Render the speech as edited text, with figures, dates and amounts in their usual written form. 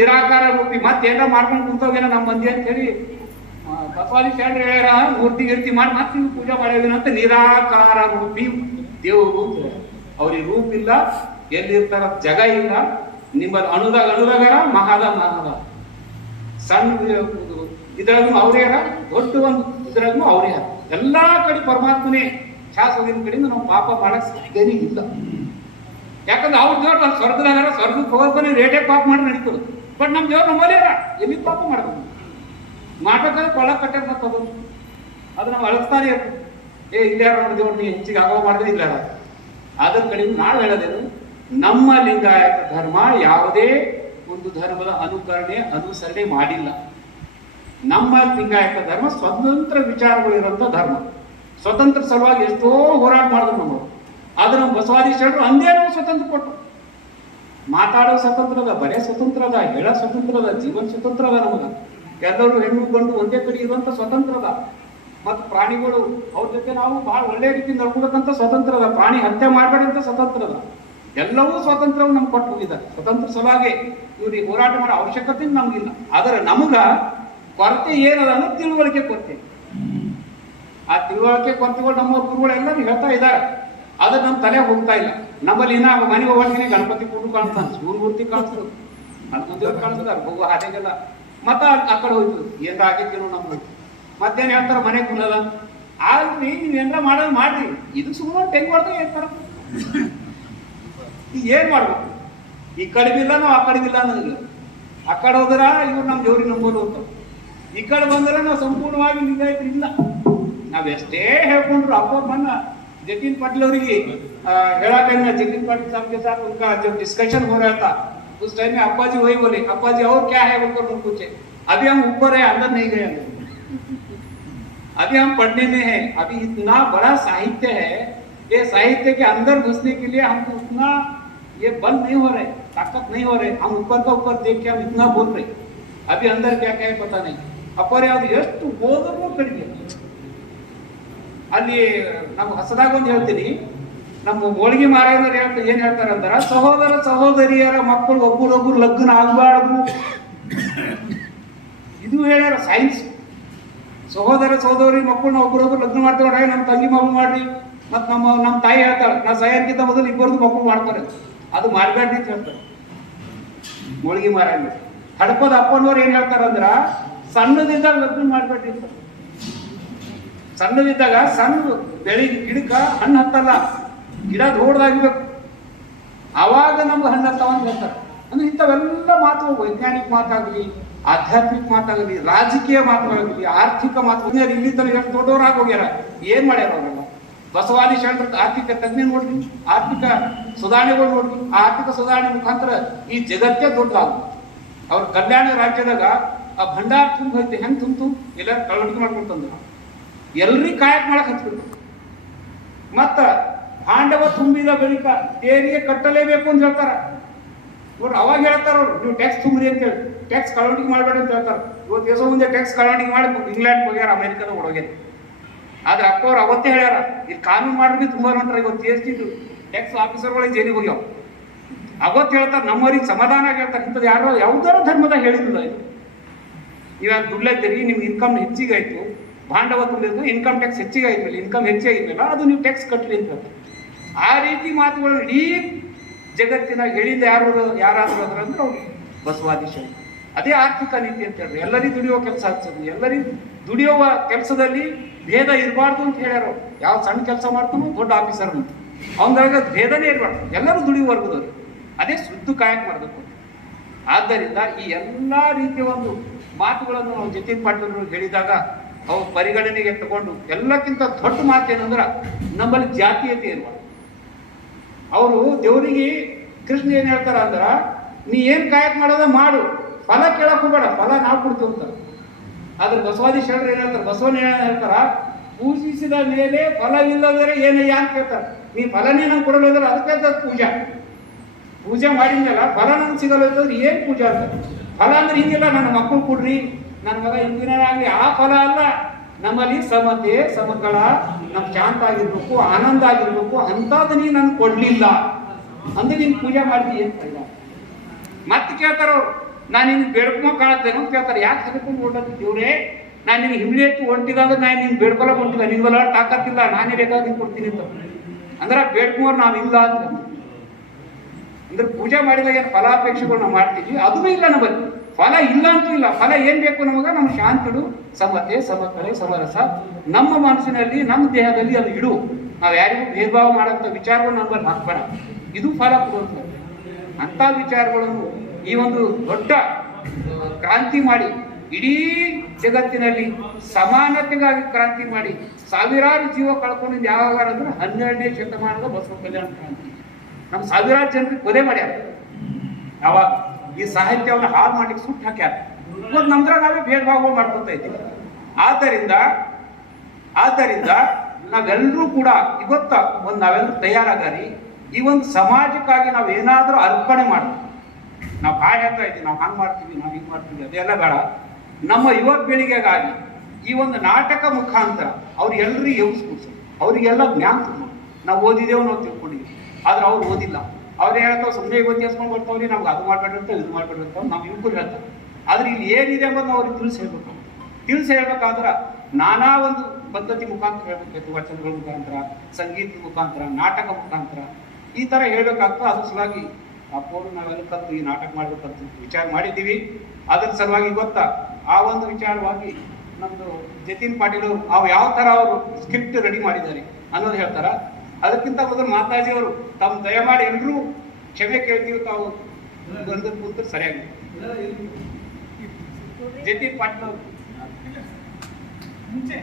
ನಿರಾಕಾರ ರೂಪಿ ಮತ್ತೇನ ಮಾಡ್ಕೊಂಡು ಕುಂತೋಗೇನ ನಮ್ಮ ಮಂದಿ ಅಂತ ಹೇಳಿ ಬಸವಾದಿ ಶರಣರು ಹೇಳ್ಯಾರ, ಮೂರ್ತಿ ಗಿರ್ತಿ ಮಾಡಿ ಮತ್ತೆ ನೀವು ಪೂಜೆ ಮಾಡ್ಯಾವೇನ ಅಂತ. ನಿರಾಕಾರ ರೂಪಿ ದೇವರು ಅವ್ರಿಗೆ ರೂಪ ಇಲ್ಲ, ಎಲ್ಲಿರ್ತಾರ ಜಗ ಇಲ್ಲ. ನಿಮ್ಮಲ್ಲಿ ಅಣುದಾಗರ ಮಹಾದ ಸಣ್ಣ ಇದ್ರಾಗೂ ಅವರೇ ಅರ, ದೊಡ್ಡ ಒಂದು ಇದ್ರಾಗೂ ಅವರೇ ಅರ. ಎಲ್ಲಾ ಕಡೆ ಪರಮಾತ್ಮನೇ ಶಾಸನ ಕಡೆಯಿಂದ ನಾವು ಪಾಪ ಮಾಡಕ್ ಸಾಧ್ಯನೇ ಇಲ್ಲ. ಯಾಕಂದ್ರೆ ಅವ್ರ ದೇವ್ರು ಅಲ್ಲಿ ಸ್ವರ್ಗದಾಗಾರ, ಸ್ವರ್ಗಕ್ಕೆ ಹೋಗೋದನ್ನ ರೇಟೇ ಪಾಪ ಮಾಡಿ ನಡೀತದೆ. ಬಟ್ ನಮ್ಮ ದೇವ್ರು ನಮ್ಮಲ್ಲಿ ಅರ, ಎಲ್ಲಿ ಪಾಪ ಮಾಡ್ಬೋದು ಮಾಡ್ಬೇಕಾದ್ರೆ ಕೊಳ್ಳ ಕಟ್ಟೆ ಮತ್ತದು ಅದು ನಾವು ಅಳಿಸ್ತಾನೆ ಇರ್ತದೆ. ಇಲ್ಲೇ ನೋಡಿ ದೇವ್ರು ನೀವು ಹೆಚ್ಚಿಗೆ ಆಗೋ ಮಾಡಿದ್ರೆ ಇಲ್ಲ ಅದ್ರ ಕಡೆಯಿಂದ ನಾವು ಹೇಳೋದೇನು, ನಮ್ಮ ಲಿಂಗಾಯತ ಧರ್ಮ ಯಾವುದೇ ಒಂದು ಧರ್ಮದ ಅನುಸರಣೆ ಮಾಡಿಲ್ಲ. ನಮ್ಮ ಲಿಂಗಾಯತ ಧರ್ಮ ಸ್ವತಂತ್ರ ವಿಚಾರಗಳು ಇರುವಂತ ಧರ್ಮ. ಸ್ವತಂತ್ರ ಸಲುವಾಗಿ ಎಷ್ಟೋ ಹೋರಾಟ ಮಾಡಿದ್ರು ನಮ್ಮವರು. ಆದ್ರೆ ನಮ್ಮ ಬಸವಾದಿ ಶರಣರು ಅಂದೇ ನಾವು ಸ್ವತಂತ್ರ ಕೊಟ್ಟು ಮಾತಾಡೋ ಸ್ವತಂತ್ರ ಅದ, ಬರೇ ಸ್ವತಂತ್ರ ಅದ, ಹೇಳೋ ಸ್ವತಂತ್ರ ಅದ, ಜೀವನ ಸ್ವತಂತ್ರ ಅದ. ನಮಗ ಎಲ್ಲರೂ ಹೆಣ್ಣು ಗಂಡು ಒಂದೇ ಕಡೆ ಇರುವಂತ ಸ್ವತಂತ್ರ ಅದ. ಮತ್ತು ಪ್ರಾಣಿಗಳು ಅವ್ರ ಜೊತೆ ನಾವು ಬಹಳ ಒಳ್ಳೆ ರೀತಿ ನಡ್ಕೊಬೇಕಂತ ಸ್ವತಂತ್ರ ಅದ. ಪ್ರಾಣಿ ಹತ್ಯೆ ಮಾಡಬೇಡಿ ಅಂತ ಸ್ವತಂತ್ರ ಅದ. ಎಲ್ಲವೂ ಸ್ವಾತಂತ್ರ್ಯವನ್ನು ನಮ್ಗೆ ಕೊಟ್ಟು ಹೋಗಿದ್ದಾರೆ. ಸ್ವತಂತ್ರ ಸಲುವಾಗಿ ಇವ್ರಿಗೆ ಹೋರಾಟ ಮಾಡೋ ಅವಶ್ಯಕತೆ ನಮ್ಗಿಲ್ಲ. ಆದರೆ ನಮಗ ಕೊರತೆ ಏನದ ಅನ್ನೋ ತಿಳುವಳಿಕೆ ಕೊರತೆ. ಆ ತಿಳುವಳಿಕೆ ಕೊರತೆಗಳು ನಮ್ಮ ಗುರುಗಳೆಲ್ಲ ಹೇಳ್ತಾ ಇದ್ದಾರೆ. ಅದು ನಮ್ಮ ತಲೆ ಹೋಗ್ತಾ ಇಲ್ಲ. ನಮ್ಮಲ್ಲಿ ಇನ್ನ ಮನೆಗೆ ಹೋಗ್ತೀನಿ ಗಣಪತಿ ಕೂಡು ಕಾಣ್ತಾನೆ, ಸೂರ್ಯ ಮೂರ್ತಿ ಕಾಣಿಸ್ತದೆ, ಹನುಮಂತ ಕಾಣಿಸ್ತದೆ, ಅದು ಹೋಗೋ ಹಾಗೆಲ್ಲ ಮತ್ತ ಆ ಕಡೆ ಹೋಯ್ತದೆ. ಏನಾರ ಆಗಿದ್ದೇನೋ ನಮ್ಗೆ ಮತ್ತೇನು ಹೇಳ್ತಾರ ಮನೆ ಕುನ್ನದ ಆಲ್ರಿ ನೀವೇನಾರ ಮಾಡೋದು ಮಾಡ್ರಿ. ಇದು ಸುಮ್ಮನೆ ಹೆಂಗ್ ಮಾಡ್ತಾ ಹೇಳ್ತಾರ. ಈಗ ಏನ್ ಮಾಡ್ಬೇಕು? ಈ ಕಡೆ ಇಲ್ಲ ನಾವು ಆ ಕಡೆ ಇಲ್ಲ ನನಗೆ. ಆ ಕಡೆ ಹೋದ್ರ ಇವ್ರು ನಮ್ಮ ದೇವ್ರಿಗೆ ನಂಬೋದು ಅಂತ, ಈ ಕಡೆ ಬಂದ್ರೆ ನಾವು ಸಂಪೂರ್ಣವಾಗಿ ಲಿಂಗಾಯತರು ಇಲ್ಲ. ನಾವ್ ಎಷ್ಟೇ ಹೇಳ್ಕೊಂಡ್ರು ಅಪ್ಪ ಮನ್ನ जतिन पाटिल ಅವರಿಗೆ हेला टाइम में जतिन पाटिल साहब के साथ उनका जब डिस्कशन हो रहा था उस टाइम में अप्पा जी वही बोले, अप्पा जी और क्या है बोलकर मुझे पूछे। अभी हम ऊपर है, अंदर नहीं गए, अभी हम पढ़ने में है। अभी इतना बड़ा साहित्य है, ये साहित्य के अंदर घुसने के लिए हमको उतना ये बल नहीं हो रहे, ताकत नहीं हो रहे। हम ऊपर का ऊपर देख के हम इतना बोल रहे, अभी अंदर क्या क्या है पता नहीं। ಅಪ್ಪರೇ ಅದು ಎಷ್ಟು ಹೋದರೂ ಕಡಿಮೆ. ಅಲ್ಲಿ ನಮ್ಮ ಹೊಸದಾಗ ಒಂದು ಹೇಳ್ತೀನಿ, ನಮ್ಮ ಹೋಳಿಗೆ ಮಾರಾಯರು ಏನ್ ಹೇಳ್ತಾರೆ ಅಂತಾರ, ಸಹೋದರ ಸಹೋದರಿಯರ ಮಕ್ಕಳು ಒಬ್ಬರೊಬ್ಬರು ಲಗ್ನ ಆಗಬಾರ್ದು. ಇದು ಹೇಳ್ಯಾರ ಸೈನ್ಸ್. ಸಹೋದರ ಸಹೋದರಿ ಮಕ್ಕಳನ್ನ ಒಬ್ಬರೊಬ್ಬರು ಲಗ್ನ ಮಾಡ್ತಾರೆ, ನಮ್ಮ ತಂಗಿ ಮಗಳು ಮಾಡ್ರಿ. ಮತ್ ನಮ್ಮ ತಾಯಿ ಹೇಳ್ತಾಳೆ, ನಾ ಸಾಯೋಕ್ಕಿಂತ ಮೊದಲು ಇಬ್ಬರದು ಮಕ್ಕಳು ಮಾಡ್ತಾರೆ, ಅದು ಮಾಡಬೇಡ್ರಿ ಅಂತ ಹೇಳ್ತಾರೆ ಹೋಳಿಗೆ ಮಾರಾಯ. ಹಡಪದ ಅಪ್ಪನವ್ರು ಏನ್ ಹೇಳ್ತಾರಂದ್ರ, ಸಣ್ಣದಿದ್ದಾಗ ಲಗ್ನ ಮಾಡ್ಬೇಡ್ರಿ ಅಂತ. ಸಣ್ಣದಿದ್ದಾಗ ಸಣ್ಣ ಬೆಳಿಗ್ಗೆ ಗಿಡಕ್ಕ ಹಣ್ಣು ಹತ್ತಲ್ಲ, ಗಿಡ ದೊಡ್ಡದಾಗಿರ್ಬೇಕು, ಅವಾಗ ನಮ್ಗೆ ಹಣ್ಣು ಹತ್ತಾವ ಅಂತ ಹೇಳ್ತಾರೆ. ಅಂದ್ರೆ ಇಂಥವೆಲ್ಲ ಮಾತು, ವೈಜ್ಞಾನಿಕ ಮಾತಾಗಲಿ, ಆಧ್ಯಾತ್ಮಿಕ ಮಾತಾಗಲಿ, ರಾಜಕೀಯ ಮಾತುಗಳಾಗಲಿ, ಆರ್ಥಿಕ ಮಾತು, ಇಲ್ಲಿ ತನಕ ಎಷ್ಟು ದೊಡ್ಡವರಾಗಿ ಹೋಗ್ಯಾರ. ಏನ್ ಮಾಡ್ಯಾರ ಅವರೆಲ್ಲ? ಬಸವಾದಿ ಶರಣರ ಆರ್ಥಿಕ ತಜ್ಞ ನೋಡ್ರಿ, ಆರ್ಥಿಕ ಸುಧಾರಣೆಗಳು ನೋಡ್ರಿ. ಆರ್ಥಿಕ ಸುಧಾರಣೆ ಮುಖಾಂತರ ಈ ಜಗತ್ತೇ ದೊಡ್ಡದಾಗುತ್ತೆ. ಅವ್ರ ಕಲ್ಯಾಣ ರಾಜ್ಯದಾಗ ಆ ಭಂಡಾರ ತುಂಬ ಹೋಯ್ತು. ಹೆಂಗ್ ತುಂಬಿತು? ಎಲ್ಲ ಕಳವಳಿಕೆ ಮಾಡ್ಕೊಂತಂದ್ರು, ಎಲ್ರಿಗೂ ಕಾಯಕ್ ಮಾಡಕ್ ಹಚ್ಬಿಟ್ಟು. ಮತ್ತ ಪಾಂಡವ ತುಂಬಿದ ಬಳಿಕ ತೇರಿಗೆ ಕಟ್ಟಲೇಬೇಕು ಅಂತ ಹೇಳ್ತಾರ ನೋಡ್ರಿ. ಅವಾಗ ಹೇಳ್ತಾರ ಅವ್ರು, ನೀವು ಟ್ಯಾಕ್ಸ್ ತುಂಬ್ರಿ ಅಂತ ಹೇಳಿ, ಟ್ಯಾಕ್ಸ್ ಕಳವಳಿಕೆ ಮಾಡ್ಬೇಡಿ ಅಂತ ಹೇಳ್ತಾರ. ಇವತ್ತು ದಿವಸ ಮುಂದೆ ಟ್ಯಾಕ್ಸ್ ಕಳವಳಿಕೆ ಮಾಡಿ ಇಂಗ್ಲೆಂಡ್ ಹೋಗ್ಯಾರ, ಅಮೆರಿಕದ ಒಳಗೆ. ಆದ್ರೆ ಅಪ್ಪ ಅವ್ರು ಅವತ್ತೇ ಹೇಳ್ಯಾರ, ಈ ಕಾನೂನು ಮಾಡ್ರಿ ತುಂಬಾ ನೋಡ್ರಿ. ಇವತ್ತು GST ಟ್ಯಾಕ್ಸ್ ಆಫೀಸರ್ಗಳಿಗೆ ಜೈಲಿಗೆ ಹೋಗ್ಯಾವ. ಅವತ್ತು ಹೇಳ್ತಾರೆ, ನಮ್ಮವ್ರಿಗೆ ಸಮಾಧಾನ ಹೇಳ್ತಾರೆ. ಇಂಥದ್ದು ಯಾರೋ ಯಾವ್ದಾರ ಧರ್ಮದಾಗ ಹೇಳಿದ್ರಲ್ಲ, ಇವಾಗ ದುಡ್ಲತ್ತೀರಿ, ನಿಮ್ಗೆ ಇನ್ಕಮ್ ಹೆಚ್ಚಿಗೆ ಆಯ್ತು, ಭಾಂಡವ ತುಂಬಿದ್ರು, ಇನ್ಕಮ್ ಟ್ಯಾಕ್ಸ್ ಹೆಚ್ಚಿಗೆ ಆಯ್ತಲ್ಲ, ಇನ್ಕಮ್ ಹೆಚ್ಚಾಗಿದ್ಮೇಲೆ ಅದು ನೀವು ಟ್ಯಾಕ್ಸ್ ಕಟ್ರಿ ಅಂತ ಹೇಳ್ತಾರೆ. ಆ ರೀತಿ ಮಾತುಗಳು ಇಡೀ ಜಗತ್ತಿನ ಹೇಳಿದ ಯಾರಾದ್ರೂ ಅದ್ರಂದ್ರೆ ಅವ್ರು ಬಸವಾದಿ ಶರಣ. ಅದೇ ಆರ್ಥಿಕ ನೀತಿ ಅಂತ ಹೇಳ್ರಿ. ಎಲ್ಲರಿಗೂ ದುಡಿಯೋ ಕೆಲಸ ಹಚ್ಚೋದು, ಎಲ್ಲರಿಗೂ ದುಡಿಯುವ ಕೆಲಸದಲ್ಲಿ ಭೇದ ಇರಬಾರ್ದು ಅಂತ ಹೇಳ್ಯಾರ. ಯಾವ ಸಣ್ಣ ಕೆಲಸ ಮಾಡ್ತಾನೋ ದೊಡ್ಡ ಆಫೀಸರ್ ಅಂತ ಅವನಾಗ ಭೇದನೇ ಇರಬಾರ್ದು, ಎಲ್ಲರೂ ದುಡಿಯುವ ವರ್ಗದವ್ರು. ಅದೇ ಶುದ್ಧ ಕಾಯಕ ಮಾಡಬೇಕು. ಆದ್ದರಿಂದ ಈ ಎಲ್ಲಾ ರೀತಿಯ ಒಂದು ಮಾತುಗಳನ್ನು ನಾವು ಜತಿನ್ ಪಾಟೀಲ್ ಹೇಳಿದಾಗ ಅವು ಪರಿಗಣನೆಗೆ ತಗೊಂಡು, ಎಲ್ಲಕ್ಕಿಂತ ದೊಡ್ಡ ಮಾತೇನಂದ್ರ ನಮ್ಮಲ್ಲಿ ಜಾತೀಯತೆ ಇರಬಾರ್ದು. ಅವರು ದೇವರಿಗೆ ಕೃಷ್ಣ ಏನ್ ಹೇಳ್ತಾರ ಅಂದ್ರ, ನೀ ಏನ್ ಕಾಯಕ ಮಾಡೋದ ಮಾಡು, ಫಲ ಕೇಳಕ್ ಹೋಗ್ಬೇಡ, ಫಲ ನಾವು ಕೊಡ್ತೀವಿ ಅಂತ. ಆದ್ರೆ ಬಸವಾದಿ ಶರಣರು ಏನ್ ಹೇಳ್ತಾರೆ, ಬಸವನ ಹೇಳ್ತಾರ, ಪೂಜಿಸಿದ ಮೇಲೆ ಫಲವಿಲ್ಲದರೆ ಏನಯ್ಯ ಅಂತ ಕೇಳ್ತಾರೆ. ನೀ ಫಲನೇ ನಂಗೆ ಕೊಡೋದ್ರ ಅದಕ್ಕೆ ಪೂಜಾ ಪೂಜೆ ಮಾಡಿದ್ಮೇಲೆ ಫಲ ನಂಗೆ ಸಿಗಲ್ಲದ್ರೆ ಏನ್ ಪೂಜಾ ಅಂತ. ಫಲ ಅಂದ್ರೆ ಹಿಂಗಿಲ್ಲ, ನನ್ನ ಮಕ್ಕಳು ಕೊಡ್ರಿ, ನನ್ನ ಮಗ ಇಂಜಿನಿಯರ್ ಆಗಲಿ, ಆ ಫಲ ಅಲ್ಲ. ನಮ್ಮಲ್ಲಿ ಸಮತೆ ಸಮಕಳ, ನಮ್ ಶಾಂತ ಆಗಿರ್ಬೇಕು, ಆನಂದ ಆಗಿರ್ಬೇಕು, ಅಂತದ್ ನೀ ನನ್ ಕೊಡ್ಲಿಲ್ಲ ಅಂದ್ರೆ ನೀನ್ ಪೂಜೆ ಮಾಡ್ತೀವಿ ಅಂತ ಇಲ್ಲ. ಮತ್ತೆ ಕೇಳ್ತಾರ ಅವ್ರು, ನಾನು ನಿನ್ಗೆ ಬೇಡ್ಕೊಂಬ ಕಾಣತ್ತೇನೋ ಅಂತ ಕೇಳ್ತಾರೆ. ಯಾಕೆ ಹೆದರ್ಕೊಂಡು ಹೊರಟದ್ದು ದೇವ್ರೇ, ನಾನು ನಿನ್ಗೆ ಹಿಂಬಳಿ ಎತ್ತಿ ಹೊಂಟಿದಂದ್ರೆ ನಾನು ನಿನ್ ಬೇಡ್ಕೊಳಕ್ ಹೊಂಟಿಲ್ಲ, ನಿನ್ಗೆಲ್ಲ ತಾಕತ್ತಿಲ್ಲ, ನಾನೇ ಬೇಕಾದ್ರೆ ನಿನ್ ಕೊಡ್ತೀನಿ ಅಂತ. ಅಂದ್ರೆ ಬೇಡ್ಕೊಂಬವ್ರು ನಾವಿಲ್ಲ ಅಂತ. ಅಂದ್ರೆ ಪೂಜೆ ಮಾಡಿದಾಗ ಏನು ಫಲಾಪೇಕ್ಷೆಗಳು ನಾವು ಮಾಡ್ತೀವಿ, ಅದೂ ಇಲ್ಲ ನಮ್ಮಲ್ಲಿ. ಫಲ ಇಲ್ಲ ಅಂತೂ ಇಲ್ಲ. ಫಲ ಏನ್ ಬೇಕು ನಮಗ? ನಮ್ಮ ಶಾಂತಿಡು, ಸಮತೆ, ಸಮಕಲೆ, ಸಮರಸ ನಮ್ಮ ಮನಸ್ಸಿನಲ್ಲಿ, ನಮ್ಮ ದೇಹದಲ್ಲಿ ಅದು ಇಡು. ನಾವು ಯಾರಿಗೂ ಭೇದ ಭಾವ ಮಾಡೋಂಥ ವಿಚಾರಗಳು ನಮ್ಮಲ್ಲಿ ಹಾಕ್ಬೇಡ. ಇದು ಫಲ ಕೊಡುವಂಥದ್ದು. ಅಂಥ ವಿಚಾರಗಳನ್ನು ಈ ಒಂದು ದೊಡ್ಡ ಕ್ರಾಂತಿ ಮಾಡಿ, ಇಡೀ ಜಗತ್ತಿನಲ್ಲಿ ಸಮಾನತೆಗಾಗಿ ಕ್ರಾಂತಿ ಮಾಡಿ ಸಾವಿರಾರು ಜೀವ ಕಳ್ಕೊಂಡಿದ್ದು ಯಾವಾಗ ಅಂದ್ರೆ 12ನೇ ಶತಮಾನದ ಬಸವ ಕಲ್ಯಾಣ ಕ್ರಾಂತಿ. ನಮ್ಮ ಸಾವಿರಾರು ಜನರಿಗೆ ಕೊಲೆ ಮಾಡ್ಯಾರ. ಅವಾಗ ಈ ಸಾಹಿತ್ಯವನ್ನು ಹಾಳು ಮಾಡ್ಲಿಕ್ಕೆ ಸುಟ್ಟು ಹಾಕ್ಯಾರ. ಇವತ್ತು ನಮ್ದ್ರ ನಾವೇ ಭೇದ ಭಾವಗಳು ಮಾಡ್ಕೊತ ಇದ್ದೀವಿ. ಆದ್ದರಿಂದ ನಾವೆಲ್ಲರೂ ಕೂಡ ಇವತ್ತ ಒಂದು ನಾವೆಲ್ಲರೂ ತಯಾರಾಗಾರಿ. ಈ ಒಂದು ಸಮಾಜಕ್ಕಾಗಿ ನಾವು ಏನಾದರೂ ಅರ್ಪಣೆ ಮಾಡ್ತೀವಿ. ನಾವು ಹಾಡು ಹೇಳ್ತಾ ಇದ್ದೀವಿ, ನಾವು ಹಂಗೆ ಮಾಡ್ತೀವಿ, ನಾವು ಹಿಂಗೆ ಮಾಡ್ತೀವಿ, ಅದೆಲ್ಲ ಬೇಡ. ನಮ್ಮ ಯುವ ಪೀಳಿಗೆಗಾಗಿ ಈ ಒಂದು ನಾಟಕ ಮುಖಾಂತರ ಅವ್ರಿಗೆಲ್ಲರೂ ಎವ್ಸ್ಕೊಡ್ಸೋದು, ಅವರಿಗೆಲ್ಲ ಜ್ಞಾನ ತಗೊಂಡು. ನಾವು ಓದಿದೇವು, ನಾವು ತಿಳ್ಕೊಂಡಿದ್ದೀವಿ, ಆದ್ರೆ ಅವ್ರು ಓದಿಲ್ಲ. ಅವ್ರು ಹೇಳ್ತಾವೆ ಸುಮ್ಮನೆ ಇವತ್ತು ಎಸ್ಕೊಂಡು ಬರ್ತಾವ್ರಿ, ನಮ್ಗೆ ಅದು ಮಾಡ್ಬೇಡ್ರಂತ, ಇದು ಮಾಡ್ಬೇಡ್ರಂತ ನಾವು ಯುವಕರು ಹೇಳ್ತಾರೆ. ಆದ್ರೆ ಇಲ್ಲಿ ಏನಿದೆ ಅನ್ನೋದು ಅವ್ರಿಗೆ ತಿಳಿಸಿ ಹೇಳ್ಬೇಕಾದ್ರೆ ನಾನಾ ಒಂದು ಪದ್ಧತಿ ಮುಖಾಂತರ ಹೇಳ್ಬೇಕಾಯ್ತು. ವಚನಗಳ ಮುಖಾಂತರ, ಸಂಗೀತದ ಮುಖಾಂತರ, ನಾಟಕ ಮುಖಾಂತರ ಈ ಥರ ಹೇಳ್ಬೇಕಾಗ್ತದೆ. ಅದ್ರ ಸಲುವಾಗಿ ಅಪ್ಪೋರು ನಾವೆಲ್ಲ ಕಲ್ತು ಈ ನಾಟಕ ಮಾಡ್ಬೇಕಂತ ವಿಚಾರ ಮಾಡಿದ್ದೀವಿ. ಅದ್ರ ಸಲುವಾಗಿ ಗೊತ್ತಾ ಆ ಒಂದು ವಿಚಾರವಾಗಿ ನಮ್ಮದು ಜತಿನ್ ಪಾಟೀಲ್ ಅವರು ಅವು ಯಾವ ಥರ ಅವರು ಸ್ಕ್ರಿಪ್ಟ್ ರೆಡಿ ಮಾಡಿದ್ದಾರೆ ಅನ್ನೋದು ಹೇಳ್ತಾರ. ಅದಕ್ಕಿಂತ ಮೊದಲು ಮಾತಾಜಿಯವರು ತಮ್ಮ ದಯಮಾಡಿ ಎಲ್ಲರೂ ಕ್ಷಮೆ ಕೇಳ್ತೀವಿ, ತಾವು ಗಂಧದ ಕೂತು ಸರಿಯಾಗಿ ಜತಿನ್ ಪಾಟೀಲ್ ಅವರು ಮುಂಚೆ